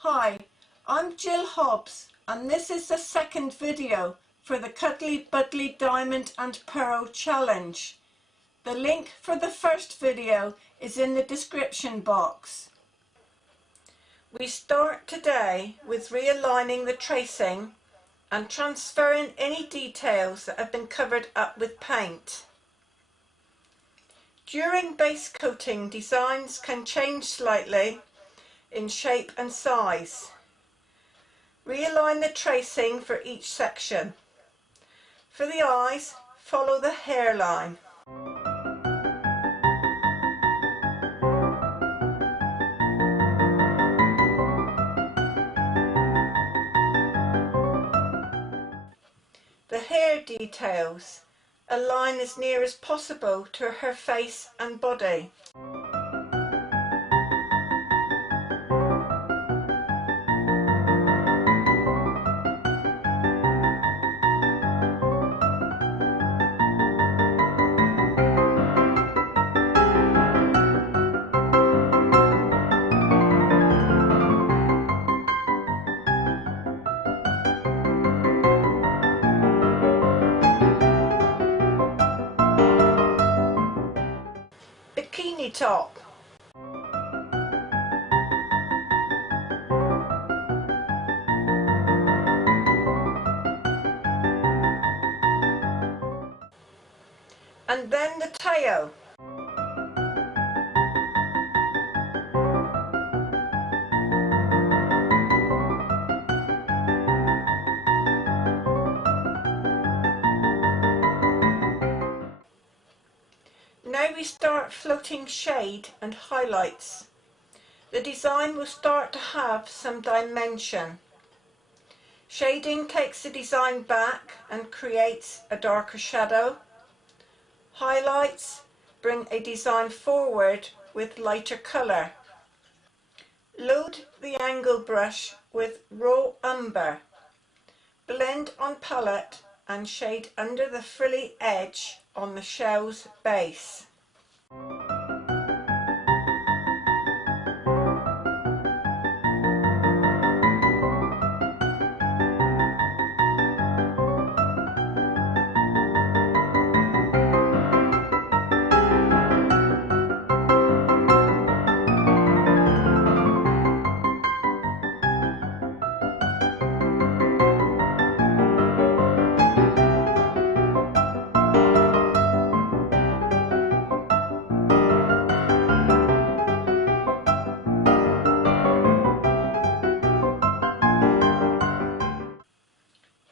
Hi, I'm Gill Hobbs and this is the second video for the Cuddly Buddly Diamond and Pearl Challenge. The link for the first video is in the description box. We start today with realigning the tracing and transferring any details that have been covered up with paint. During base coating, designs can change slightly in shape and size. Realign the tracing for each section. For the eyes, follow the hairline. The hair details. Align as near as possible to her face and body. Bikini top. And then the tail. Now we start floating shade and highlights. The design will start to have some dimension. Shading takes the design back and creates a darker shadow. Highlights bring a design forward with lighter colour. Load the angle brush with raw umber. Blend on palette and shade under the frilly edge on the shell's base.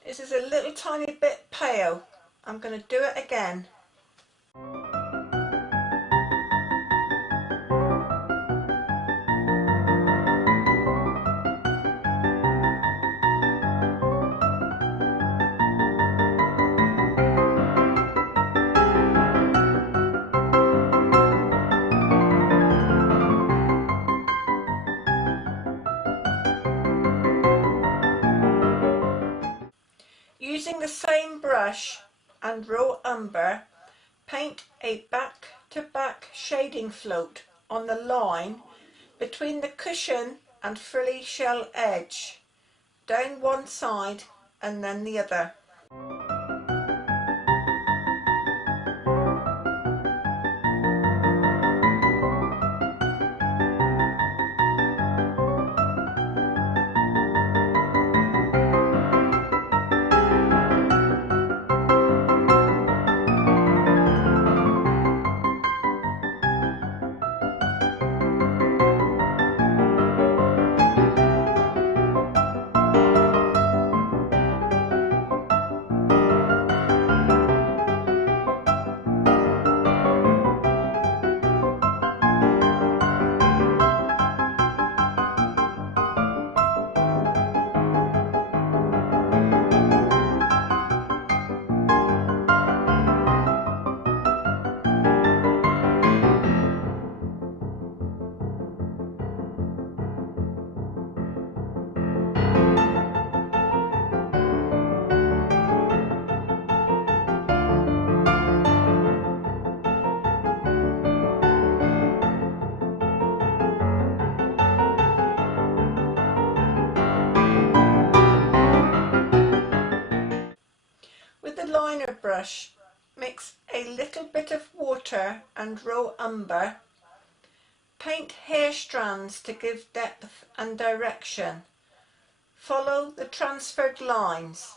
This is a little tiny bit pale. I'm going to do it again. Using the same brush and raw umber, paint a back-to-back shading float on the line between the cushion and frilly shell edge, down one side and then the other. liner brush, mix a little bit of water and raw umber. Paint hair strands to give depth and direction. Follow the transferred lines.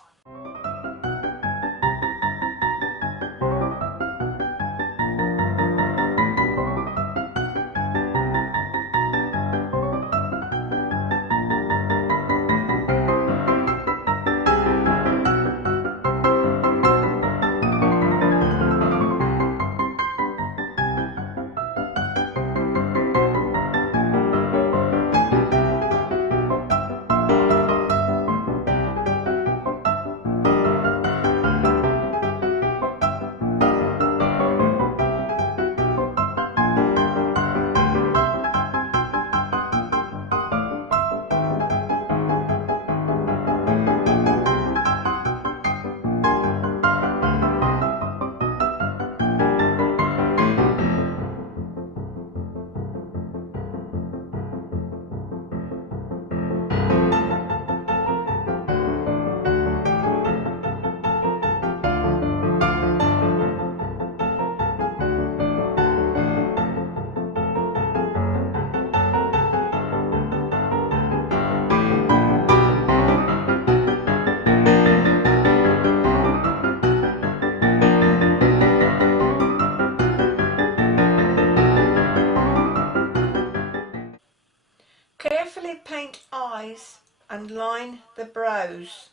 Carefully paint eyes and line the brows.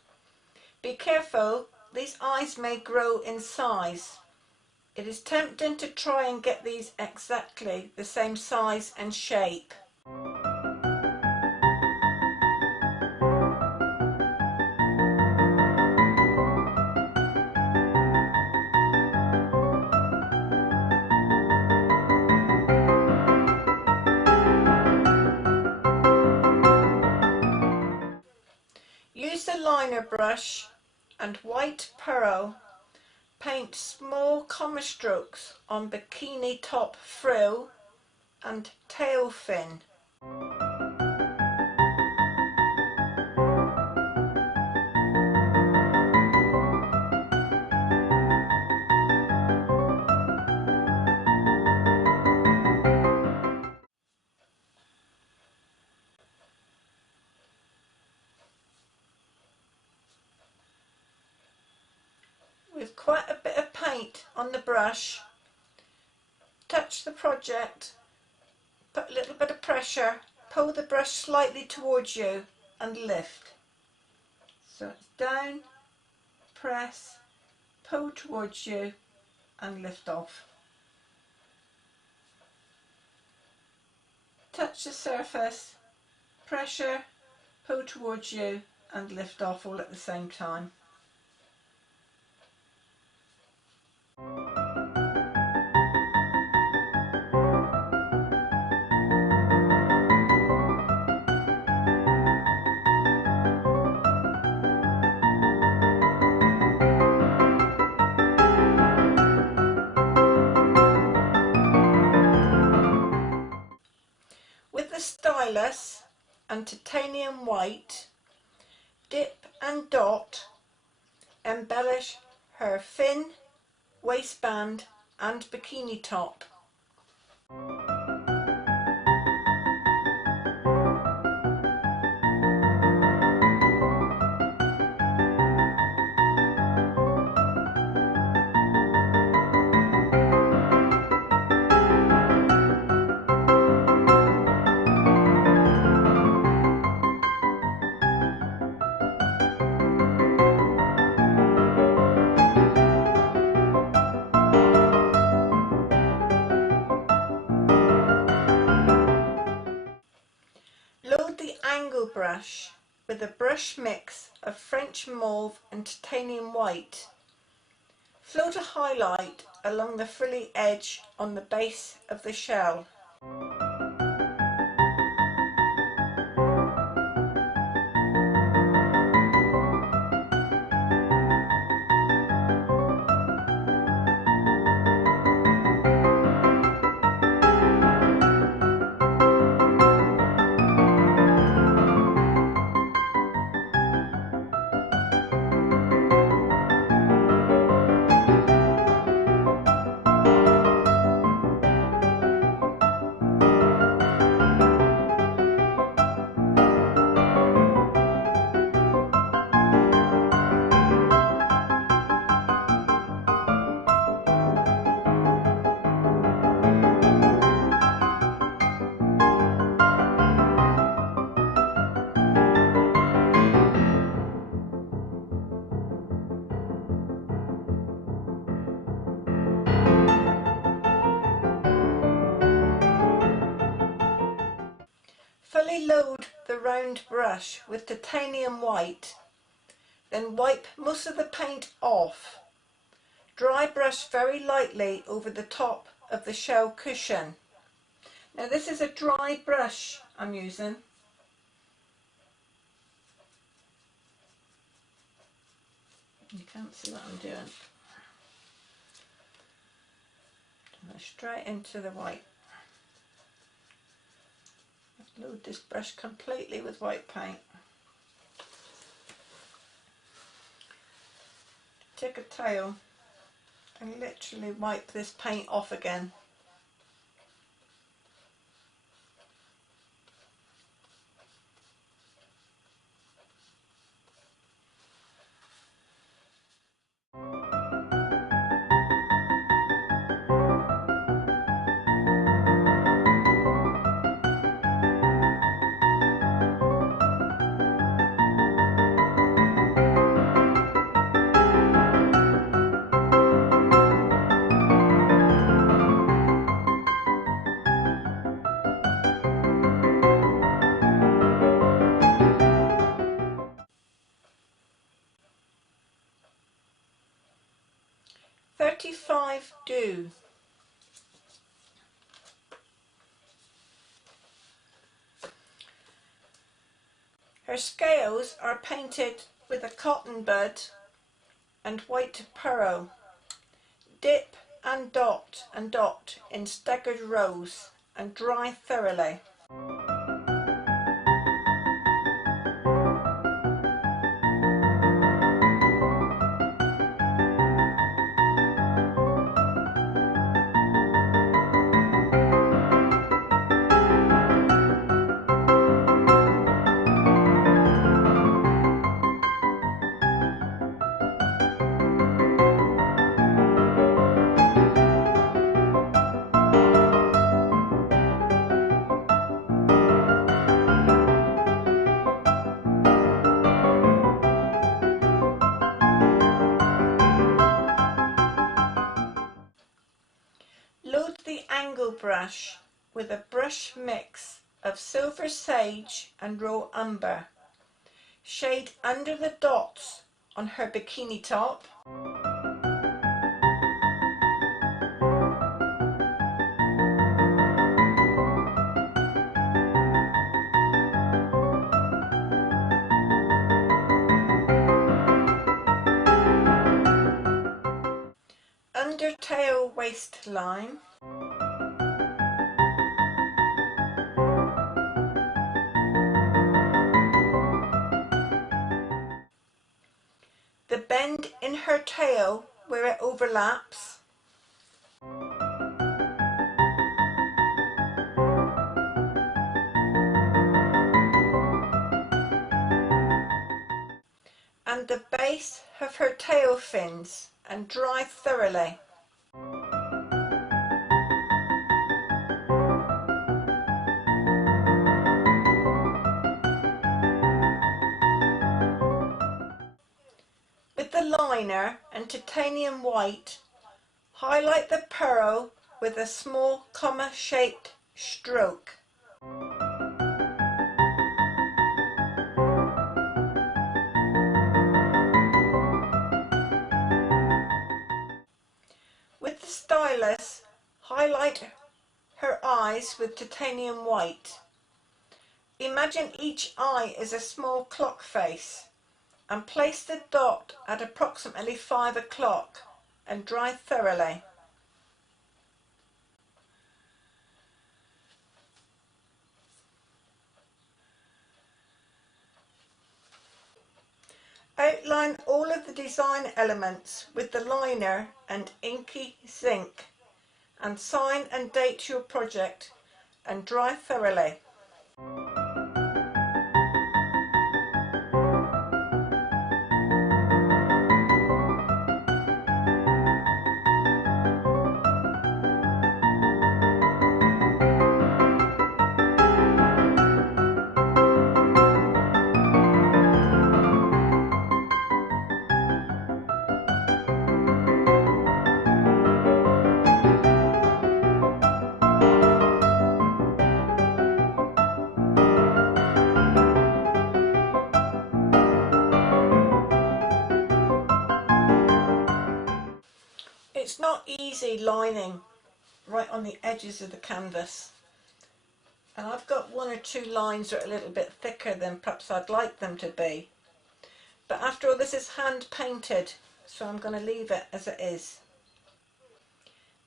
Be careful, these eyes may grow in size. It is tempting to try and get these exactly the same size and shape. Use the liner brush and white pearl. Paint small comma strokes on bikini top frill and tail fin. With quite a bit of paint on the brush, touch the project, put a little bit of pressure, pull the brush slightly towards you and lift. So it's down, press, pull towards you and lift off. Touch the surface, pressure, pull towards you and lift off all at the same time. With the stylus and titanium white, dip and dot, embellish her fin, waistband and bikini top. Load the angle brush with a brush mix of French mauve and titanium white. Float a highlight along the frilly edge on the base of the shell. Fully load the round brush with titanium white, then wipe most of the paint off. Dry brush very lightly over the top of the shell cushion. Now this is a dry brush I'm using. You can't see what I'm doing. Straight into the white. Load this brush completely with white paint. Take a towel and literally wipe this paint off again. Do. Her scales are painted with a cotton bud and white pearl. Dip and dot in staggered rows and dry thoroughly. Load the angle brush with a brush mix of silver sage and raw umber. Shade under the dots on her bikini top. Undertail waistline. The bend in her tail where it overlaps. And the base of her tail fins, and dry thoroughly. With the liner and titanium white, highlight the pearl with a small comma-shaped stroke. With the stylus, highlight her eyes with titanium white. Imagine each eye is a small clock face, and place the dot at approximately 5 o'clock and dry thoroughly. Outline all of the design elements with the liner and inky zinc, and sign and date your project and dry thoroughly. easy lining right on the edges of the canvas. And I've got one or two lines that are a little bit thicker than perhaps I'd like them to be. But after all, this is hand painted, so I'm going to leave it as it is.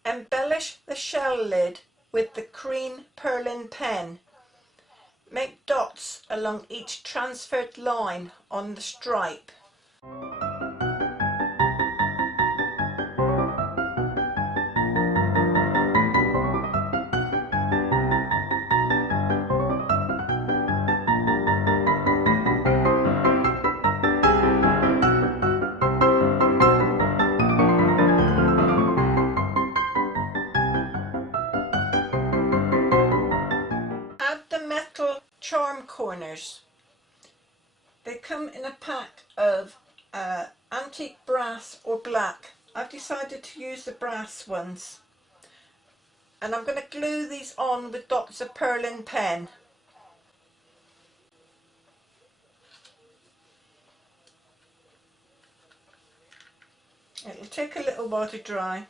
Embellish the shell lid with the cream purlin pen. Make dots along each transferred line on the stripe. Charm corners. They come in a pack of antique brass or black. I've decided to use the brass ones, and I'm going to glue these on with dots of purlin pen. It'll take a little while to dry.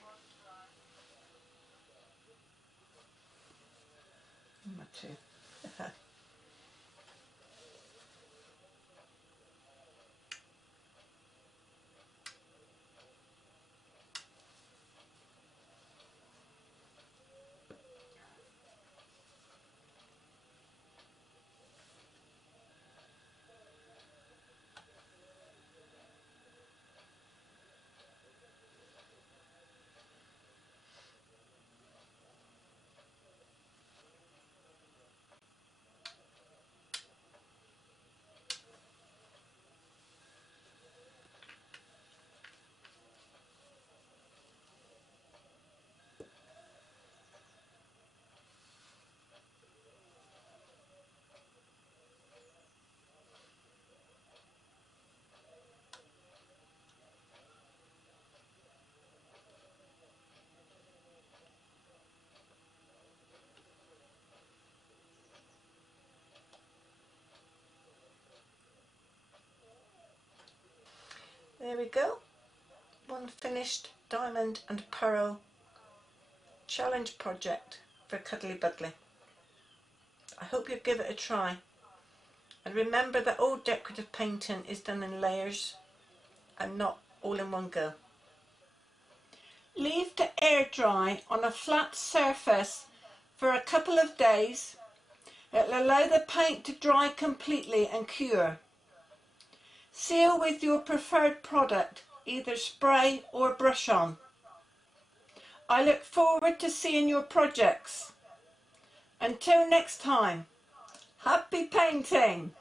There we go, one finished diamond and pearl challenge project for Cuddly Buddly. I hope you'll give it a try, and remember that all decorative painting is done in layers and not all in one go. Leave to air dry on a flat surface for a couple of days. It'll allow the paint to dry completely and cure. Seal with your preferred product, either spray or brush on. I look forward to seeing your projects. Until next time, happy painting!